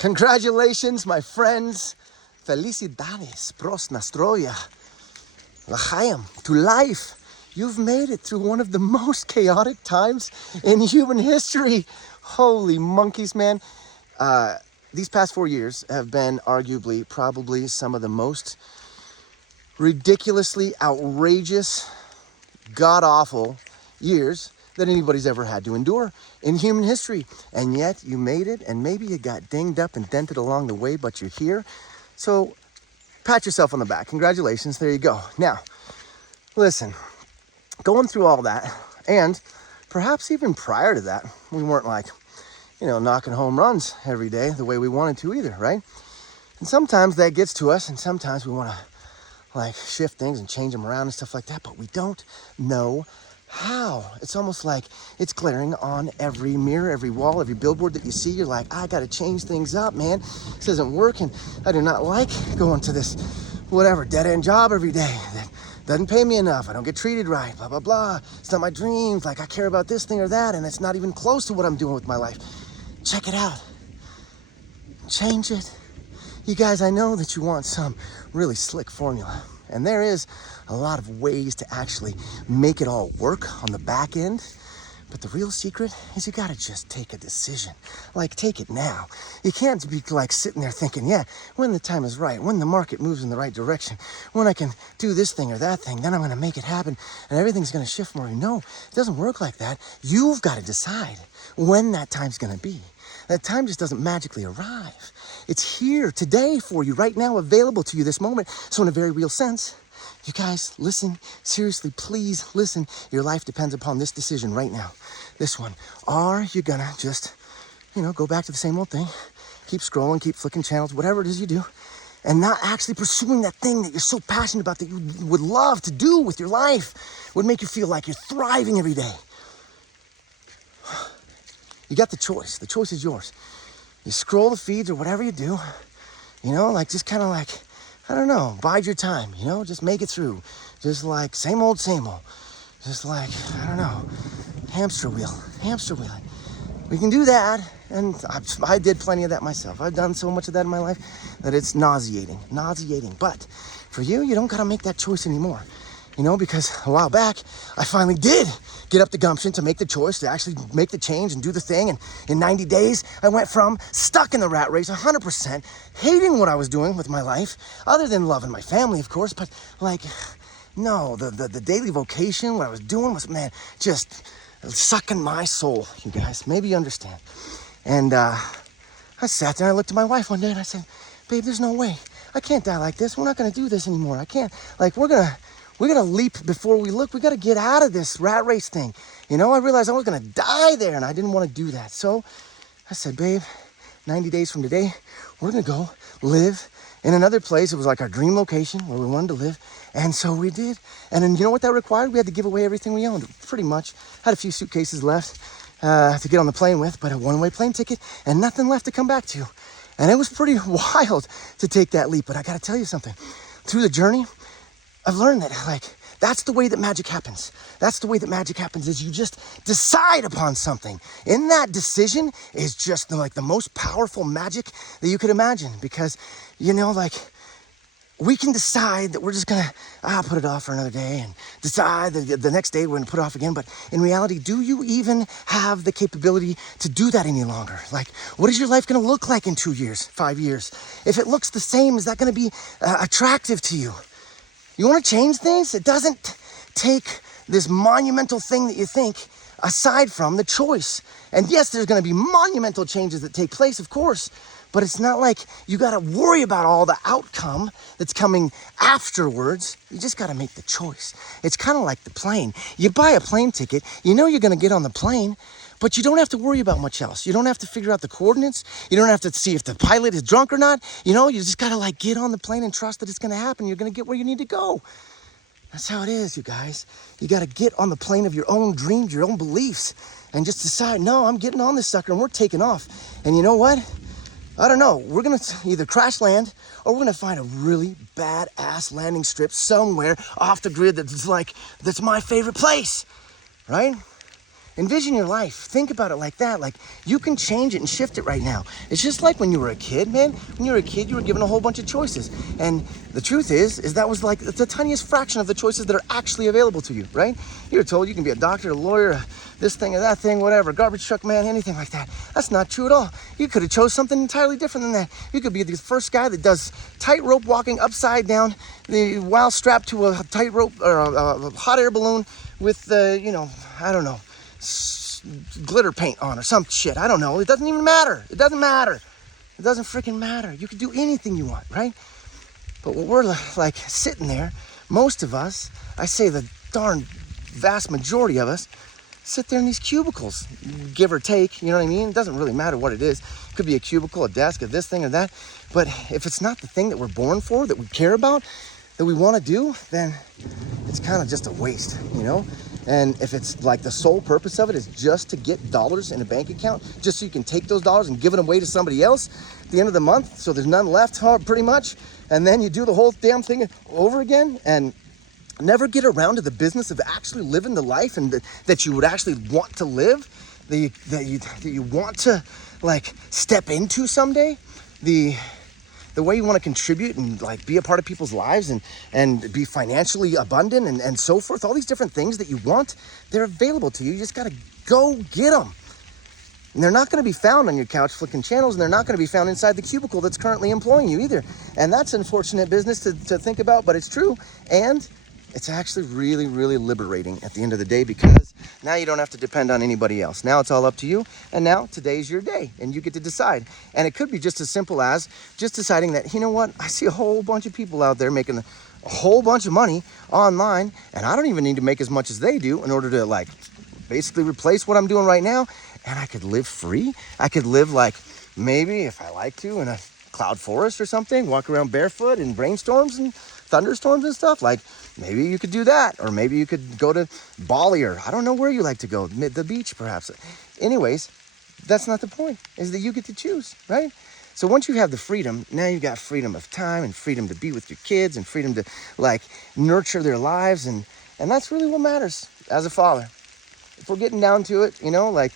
Congratulations, my friends. Felicidades, pros nastroya, l'chaim, to life. You've made it through one of the most chaotic times in human history. Holy monkeys, man. These past 4 years have been arguably probably some of the most ridiculously outrageous, god-awful years that anybody's ever had to endure in human history. And yet you made it, and maybe you got dinged up and dented along the way, but you're here. So pat yourself on the back. Congratulations, there you go. Now, listen, going through all that, and perhaps even prior to that, we weren't like, knocking home runs every day the way we wanted to either, right? And sometimes that gets to us, and sometimes we want to shift things and change them around and stuff like that, but we don't know how. It's almost like it's glaring on every mirror, every wall, every billboard that you see. You're like, I got to change things up, man. This isn't working. I do not like going to this dead-end job every day that doesn't pay me enough. I don't get treated right, blah, blah, blah. It's not my dreams. I care about this thing or that, and it's not even close to what I'm doing with my life. Check it out. Change it. You guys, I know that you want some really slick formula, and there is a lot of ways to actually make it all work on the back end. But the real secret is you gotta just take a decision. Take it now. You can't be sitting there thinking, yeah, when the time is right, when the market moves in the right direction, when I can do this thing or that thing, then I'm gonna make it happen and everything's gonna shift more. No, it doesn't work like that. You've gotta decide when that time's gonna be. That time just doesn't magically arrive. It's here today for you, right now, available to you this moment. So in a very real sense, you guys, listen, seriously, please listen. Your life depends upon this decision right now. This one. Are you gonna just, go back to the same old thing, keep scrolling, keep flicking channels, whatever it is you do, and not actually pursuing that thing that you're so passionate about, that you would love to do with your life, would make you feel like you're thriving every day? You got the choice. The choice is yours. You scroll the feeds or whatever you do, just kind of I don't know, bide your time, just make it through. Just same old. Just I don't know, hamster wheeling. We can do that, and I did plenty of that myself. I've done so much of that in my life that it's nauseating. But for you, you don't gotta make that choice anymore. Because a while back, I finally did get up the gumption to make the choice, to actually make the change and do the thing. And in 90 days, I went from stuck in the rat race 100%, hating what I was doing with my life, other than loving my family, of course. But no, the daily vocation, what I was doing was, man, just sucking my soul, you guys. Maybe you understand. And I sat there and I looked at my wife one day and I said, babe, there's no way. I can't die like this. We're not going to do this anymore. I can't. We're gonna leap before we look. We gotta get out of this rat race thing. I realized I was gonna die there, and I didn't want to do that. So I said, babe, 90 days from today, we're gonna go live in another place. It was our dream location where we wanted to live. And so we did. And then you know what that required? We had to give away everything we owned, pretty much. Had a few suitcases left to get on the plane with, but a one-way plane ticket and nothing left to come back to. And it was pretty wild to take that leap. But I gotta tell you something. Through the journey, I've learned that, that's the way that magic happens. That's the way that magic happens, is you just decide upon something. In that decision is just the most powerful magic that you could imagine. Because, we can decide that we're just gonna put it off for another day, and decide that the next day we're gonna put it off again. But in reality, do you even have the capability to do that any longer? What is your life gonna look like in 2 years, 5 years? If it looks the same, is that gonna be attractive to you? You want to change things? It doesn't take this monumental thing that you think aside from the choice. And yes, there's going to be monumental changes that take place, of course, but it's not like you got to worry about all the outcome that's coming afterwards. You just got to make the choice. It's kind of like the plane. You buy a plane ticket, you're going to get on the plane, but you don't have to worry about much else. You don't have to figure out the coordinates. You don't have to see if the pilot is drunk or not. You just got to get on the plane and trust that it's going to happen. You're going to get where you need to go. That's how it is, you guys. You got to get on the plane of your own dreams, your own beliefs, and just decide, no, I'm getting on this sucker and we're taking off. And you know what? I don't know. We're going to either crash land or we're going to find a really badass landing strip somewhere off the grid that's my favorite place, right? Envision your life. Think about it like that. Like, you can change it and shift it right now. It's just like when you were a kid, man. When you were a kid, you were given a whole bunch of choices. And the truth is that was like the tiniest fraction of the choices that are actually available to you, right? You were told you can be a doctor, a lawyer, this thing or that thing, whatever, garbage truck man, anything like that. That's not true at all. You could have chose something entirely different than that. You could be the first guy that does tightrope walking upside down while strapped to a tightrope or a hot air balloon with, I don't know, glitter paint on or some shit. I don't know. It doesn't even matter. It doesn't matter. It doesn't freaking matter. You can do anything you want, right? But when we're like sitting there, most of us, I say the darn vast majority of us, sit there in these cubicles, give or take, you know what I mean? It doesn't really matter what it is. It could be a cubicle, a desk, a this thing or that. But if it's not the thing that we're born for, that we care about, that we want to do, then it's kind of just a waste, you know? And if it's like the sole purpose of it is just to get dollars in a bank account, just so you can take those dollars and give them away to somebody else at the end of the month, so there's none left, pretty much, and then you do the whole damn thing over again and never get around to the business of actually living the life and that you would actually want to live, that you want to like step into someday, the way you want to contribute and like be a part of people's lives and be financially abundant and so forth. All these different things that you want, they're available to you. You just got to go get them. And they're not going to be found on your couch flicking channels, and they're not going to be found inside the cubicle that's currently employing you either. And that's unfortunate business to think about, but it's true. And it's actually really, really liberating at the end of the day, because now you don't have to depend on anybody else. Now it's all up to you. And now today's your day and you get to decide. And it could be just as simple as just deciding that, you know what, I see a whole bunch of people out there making a whole bunch of money online, and I don't even need to make as much as they do in order to like basically replace what I'm doing right now. And I could live free. I could live like maybe if I like to in a cloud forest or something, walk around barefoot in brainstorms and thunderstorms and stuff. Like maybe you could do that, or maybe you could go to Bali, or I don't know where you like to go, the beach perhaps. Anyways, that's not the point, is that you get to choose, right? So once you have the freedom, now you got freedom of time and freedom to be with your kids and freedom to like nurture their lives, and that's really what matters as a father. If we're getting down to it, you know, like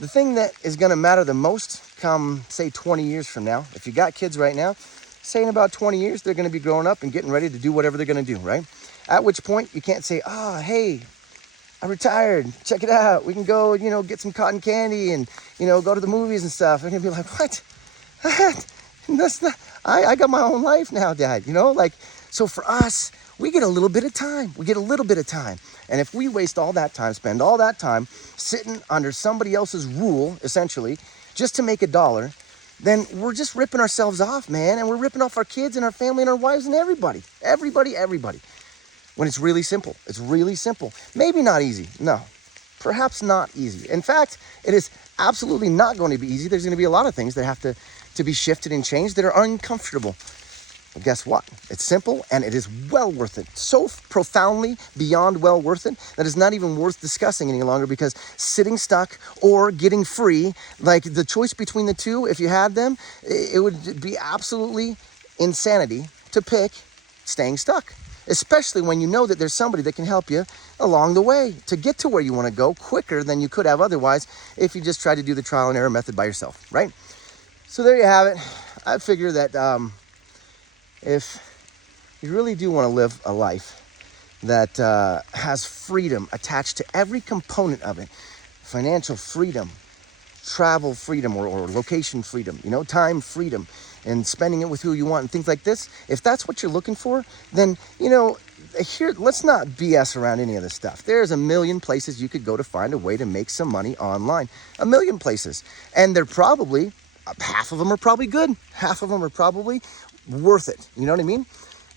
the thing that is going to matter the most come, say, 20 years from now, if you got kids right now, say in about 20 years, they're going to be growing up and getting ready to do whatever they're going to do, right? At which point you can't say, oh, hey, I retired. Check it out. We can go, you know, get some cotton candy and, you know, go to the movies and stuff. They're going to be like, what? That's not, I got my own life now, Dad, you know? Like, so for us, we get a little bit of time. We get a little bit of time. And if we waste all that time, spend all that time sitting under somebody else's rule, essentially, just to make $1, then we're just ripping ourselves off, man. And we're ripping off our kids and our family and our wives and everybody. When it's really simple. It's really simple. Maybe not easy. No, perhaps not easy. In fact, it is absolutely not going to be easy. There's going to be a lot of things that have to be shifted and changed that are uncomfortable. But guess what? It's simple and it is well worth it. So profoundly beyond well worth it that it's not even worth discussing any longer, because sitting stuck or getting free, like the choice between the two, if you had them, it would be absolutely insanity to pick staying stuck, especially when you know that there's somebody that can help you along the way to get to where you want to go quicker than you could have otherwise if you just tried to do the trial and error method by yourself, right? So there you have it. I figure that if you really do want to live a life that has freedom attached to every component of it, financial freedom, travel freedom, or location freedom, you know, time freedom, and spending it with who you want and things like this, if that's what you're looking for, then, you know, here, let's not BS around any of this stuff. There's a million places you could go to find a way to make some money online. A million places. And they're probably, half of them are probably good. Half of them are probably worth it. You know what I mean?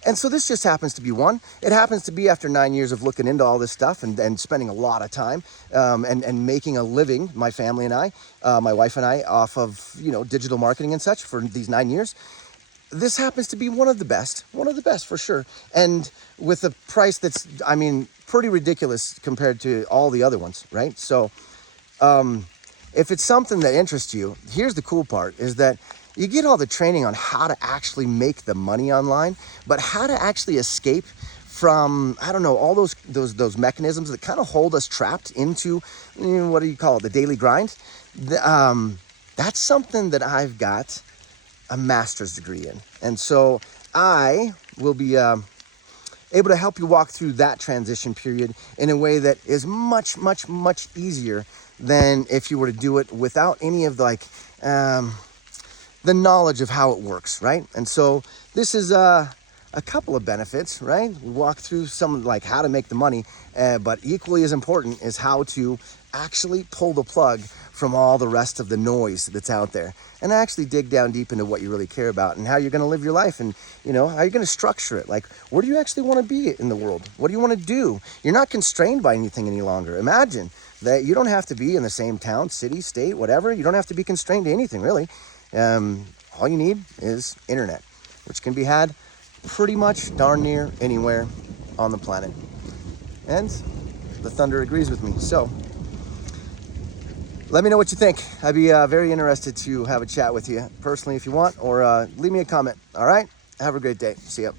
And so this just happens to be one. It happens to be after 9 years of looking into all this stuff and spending a lot of time and making a living, my family and I, my wife and I, off of, you know, digital marketing and such for these 9 years. This happens to be one of the best for sure. And with a price that's, I mean, pretty ridiculous compared to all the other ones, right? So if it's something that interests you, here's the cool part, is that you get all the training on how to actually make the money online, but how to actually escape from, I don't know, all those mechanisms that kind of hold us trapped into, what do you call it, the daily grind. That's something that I've got a master's degree in. And so I will be able to help you walk through that transition period in a way that is much, much, much easier than if you were to do it without any of the knowledge of how it works, right? And so this is a couple of benefits, right? We walk through some like how to make the money, but equally as important is how to actually pull the plug from all the rest of the noise that's out there and actually dig down deep into what you really care about and how you're going to live your life and, how you're going to structure it. Like, where do you actually want to be in the world? What do you want to do? You're not constrained by anything any longer. Imagine that you don't have to be in the same town, city, state, whatever. You don't have to be constrained to anything, really. All you need is internet, which can be had pretty much darn near anywhere on the planet. And the thunder agrees with me. So let me know what you think. I'd be very interested to have a chat with you personally if you want, or leave me a comment. All right? Have a great day. See ya.